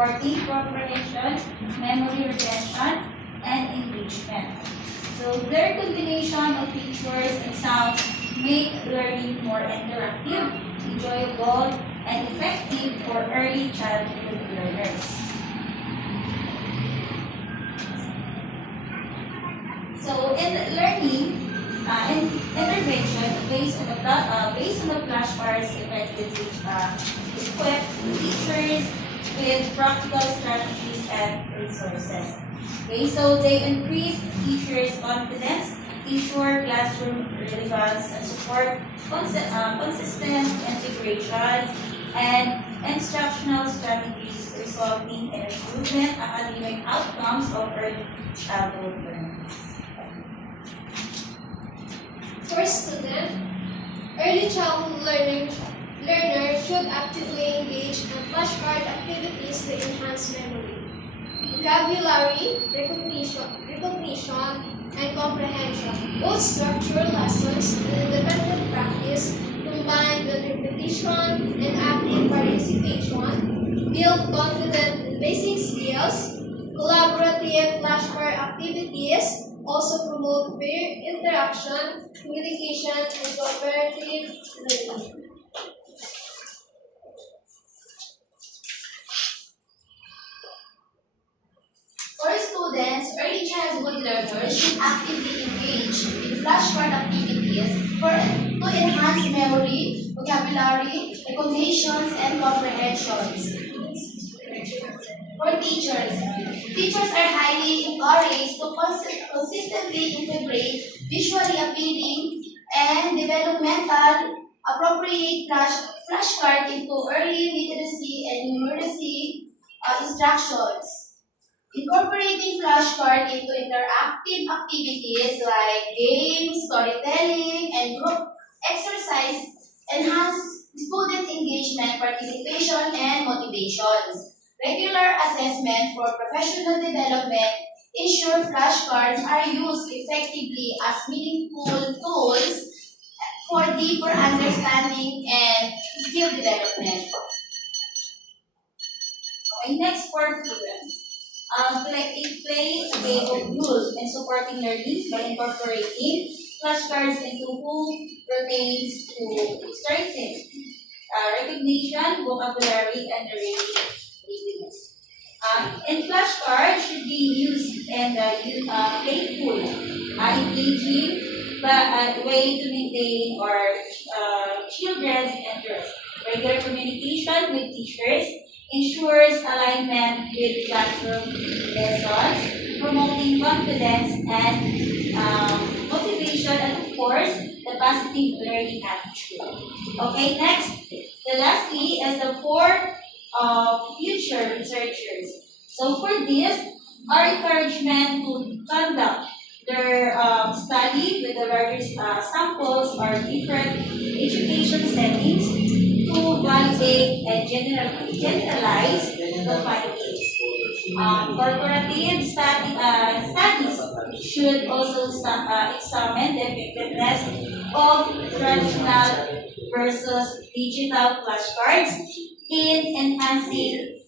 supporting comprehension, memory retention, and engagement. So their combination of features and sounds make learning more interactive, enjoyable, and effective for early childhood learners. So in learning, intervention based on the flashcards effectively equip teachers with practical strategies and resources. Okay, so they increase teachers' confidence, ensure classroom relevance, and support consistent integration and instructional strategies resulting in improvement academic outcomes of early childhood learners. For students, early childhood learners should actively engage in flashcard activities to enhance memory, vocabulary, recognition, and comprehension. Both structural lessons and independent practice combined with repetition and active participation build confidence in basic skills. Collaborative flashcard activities also promote peer interaction, communication, and cooperative learning. For students, early childhood learners should actively engage in flashcard activities to enhance memory, vocabulary, recognitions, and comprehensions. For teachers are highly encouraged to consistently integrate visually appealing and developmental appropriate flashcard into early literacy and numeracy instructions. Incorporating flashcard into interactive activities like games, storytelling, and group exercise enhance student engagement, participation, and motivations. Regular assessment for professional development ensure flashcards are used effectively as meaningful tools for deeper understanding and skill development. Okay, next for students. It plays a game role in supporting learning by incorporating flashcards into who pertains to strengthen recognition, vocabulary, and the readiness. And flashcards should be used in a playful, engaging way to maintain our children's interest. Regular communication with teachers ensures alignment with classroom lessons, promoting confidence and motivation, and of course, the positive learning attitude. Okay, next, lastly is the four future researchers. So for this, our encouragement to conduct their study with the various samples or different education settings to validate and generalize the findings. Corporative studies should also examine the effectiveness of traditional versus digital flashcards in enhancing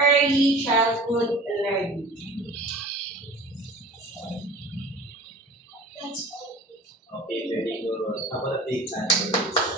early childhood learning. That's all. Okay, very good. How about a big time for this?